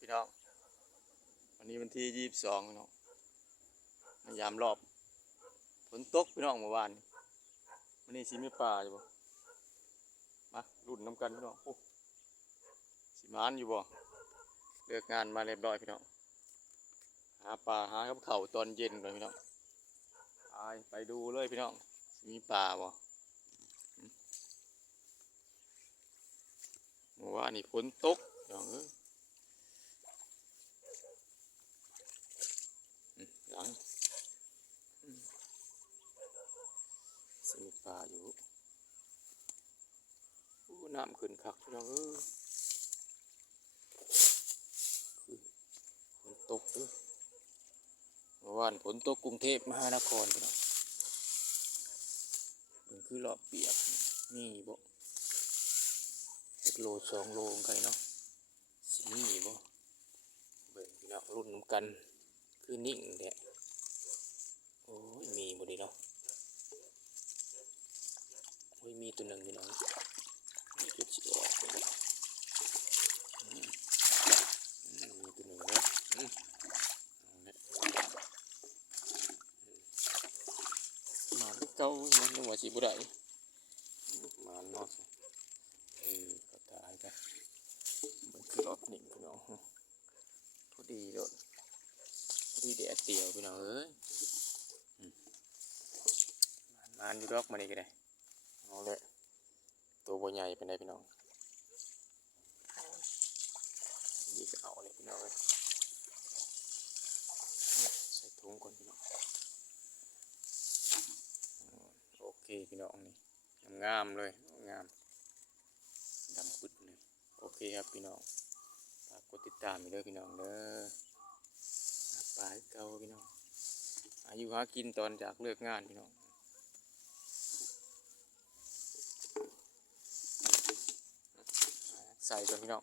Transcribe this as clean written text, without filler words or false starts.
พี่น้องวันนี้วันที่22พี่น้องมายามรอบฝนตกพี่น้องเมื่อวานวันนี้สิมีปลาอยู่บ่มาลุ้นน้ำกันพี่น้องโอ้สิมานอยู่บ่เลิกงานมาเรียบร้อยพี่น้องหาปลาหากับข้าวตอนเย็นเลยพี่น้องไปดูเลยพี่น้องสิมีปลาบ่เมื่อวานนี่ฝนตกพี่น้องหลังสิมีปลาอยู่น้ำขึ้นคักพี่น้องฝนตกเมื่อวานฝนตกกรุงเทพมหานครพี่น้องมันคือหลอบเปียกนี่บ่1 โล 2 โลไงเนาะสิมีบ่เบิ่งพี่น้องรุ่นน้ำกันคือนิ่งแหละโอ้ยมีบ่ดีเนาะโอ้ยมีตัวหนึ่งพี่น้องนี่จุดสีออกมีตัวหนึ่งเลยมาเก้ามันยังว่าสิบ่ได้มาเนาะก็ตายกันมันคือรอบหนึ่งพี่น้องพอดีเลยพอดีแดดเดียวพี่น้องมันอยู่รอกมานี่ก็ได้เอาเลยตัวบัวใหญ่เป็นไงพี่น้องนี่ก็เอาเลยพี่น้องเลยใส่ถุงก่อนพี่น้องโอเคพี่น้องนี่งามเลยงามดำปึ๊ดเลยโอเคครับพี่น้องฝากกดติดตามไปด้วยพี่น้องเด้อปลาเก่าพี่น้องอายุหากินตอนจากเลิกงานพี่น้องใส่ก่อนพี่น้อง